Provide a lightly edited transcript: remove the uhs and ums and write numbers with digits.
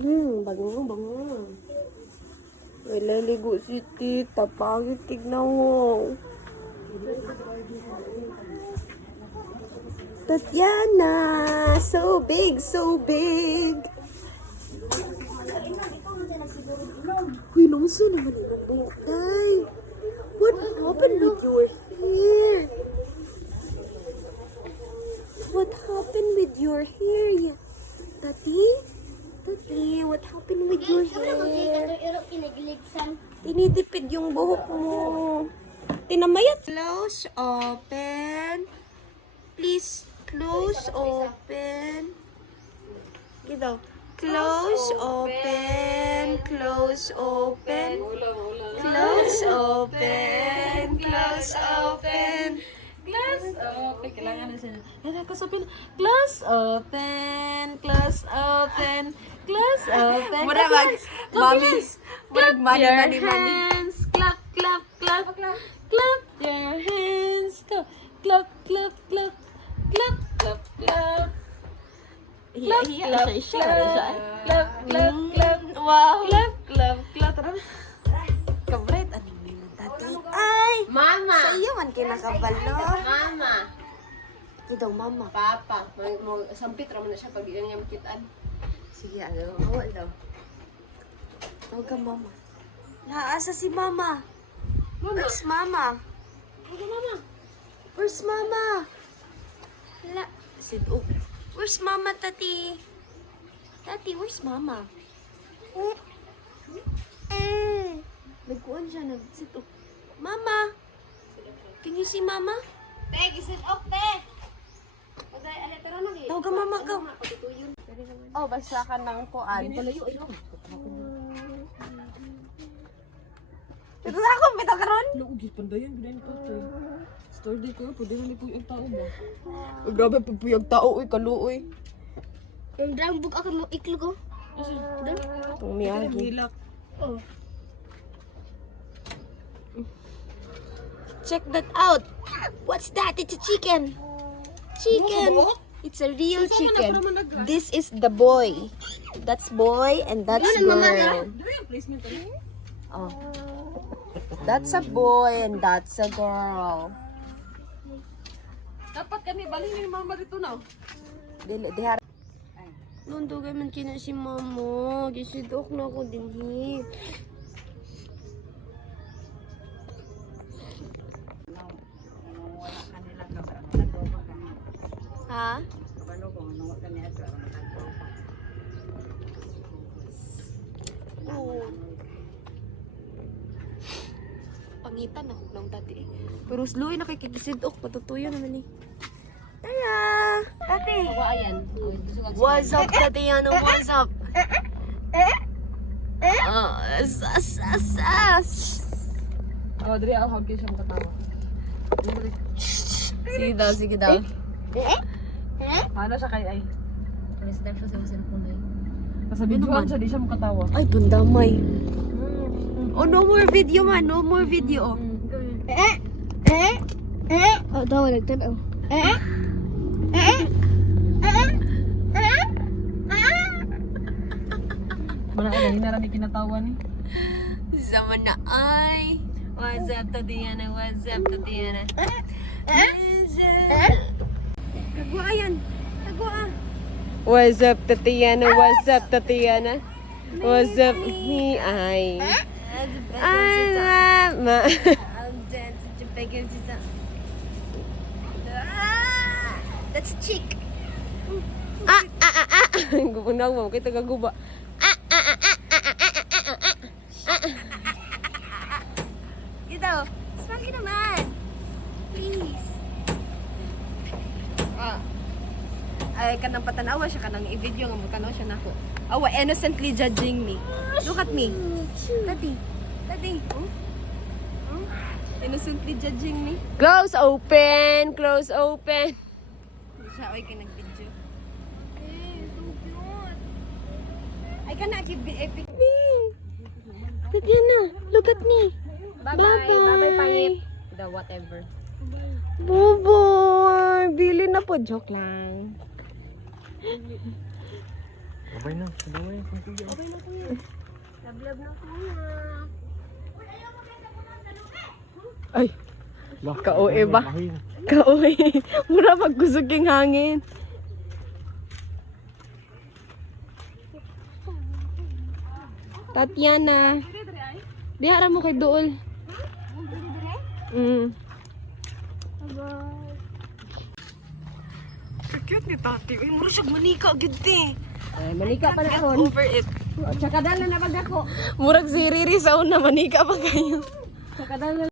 Bango. Wala ligo si tita. Pangit tignan mo. Tatiana! So big, so big! Uy, nungso naman yung buhok, tay. What happened with your hair? What happened with your hair? Tati? Tati, what happened with your hair? Tinitipid yung buhok mo. Tinamayat. Close, open. Please, close, open. Gitu. Close, open. Close, open. Close, open. Close, open. Close, open. Kailangan na siya. Yan ako sabihin. Close, open. Close, open. Close, open. Mura mag, mami. Mura money. Hands. Clap, clap, clap. Clap your hands. Go. Clap, clap, clap. Clap, clap, clap. Clap, clap, clap. Clap, clap, clap. Wow. Clap, clap, clap. Kabret, ano naman tati? Ay! Mama! Sa iyo man kinakabalo. Mama! Ito, mama. Papa! Sampit raman na siya pag ilan niya makitaan. Sige, ano? Awal daw. Tawag ka, mama. Naasa si mama. Where's mama? Mama! Where's mama? Hala. Sit-up. Where's mama, tati? Tati, where's mama? Nagkuhan siya, nag-sit-up. Mama! Can you see mama? Te, gisit up, te! Tawag ka, mama, ka. Oh, basta ka ng kuan. Ito na ako, bitaw ka ron? Lugi, pandayan, ginayin pa ito. Store day ko, pwede na po yung tao ba? Uy, grabe, pagpuyag tao, uy, kaluoy. Yung drum book ako iklo ko. Itong miyagi. Hilak. Oh. Check that out. What's that? It's a chicken. Chicken. It's a real chicken. This is the boy. That's boy and that's girl. Dito yung placement ano? Oh. That's a boy and that's a girl. Dapat kami, baling ni mama dito na. Dihar. Nundugay man kina si mama. Gisidok na ako din hi. Ha? Oo. Pangitan ako ng tati. Pero slow na kikisidok. Patutuyo naman eh. Taya! Tati! Ayan. What's up, Tatiana? What's up? Sas! Oh, dali ako hagkin siya makatawa. Sige daw. Paano siya kay ay? President siya sa cellphone eh. Kasabihan siya, di siya makatawa. Ay, pandamay. Oh, no more video man. No more video. Oh, daw, nagtanaw. Mana ka na, hinarami kinatawa ni. Sama na ay. What's up, Tatiana? What's up, Tatiana? Nagwa yan. Nagwa. What's up, Tatiana? What's up, Tatiana? What's up, ni ay? Ay, mama. That's a chick. Gupunang mo, kita gaguba. Gitu. Smile naman. Please. Ay, kanang patanawa siya, kanang i-video nga mo, tanaw siya na ako. Awa, innocently judging me. Look at me. Tati. Oh? Innocently judging me. Close open. Siya, oy, ka nag-video. So cute. I cannot give epic. Tatiana, look at me. Bye-bye. Bye-bye, pangit. The whatever. Boboy, bili na po. Joke lang. Babay na. love ng kuya. Ay. Ka-OE ba? Ka-OE. Mura magkusog yung hangin. Tatiana. Biyara mo kay Dool. Cute ni Tati. Uy, mura siya manika agad eh. Ay, manika pa na ron. Over it. Tsaka dala na pag ako. Murag si Riri sa una manika pa kayo. Tsaka dala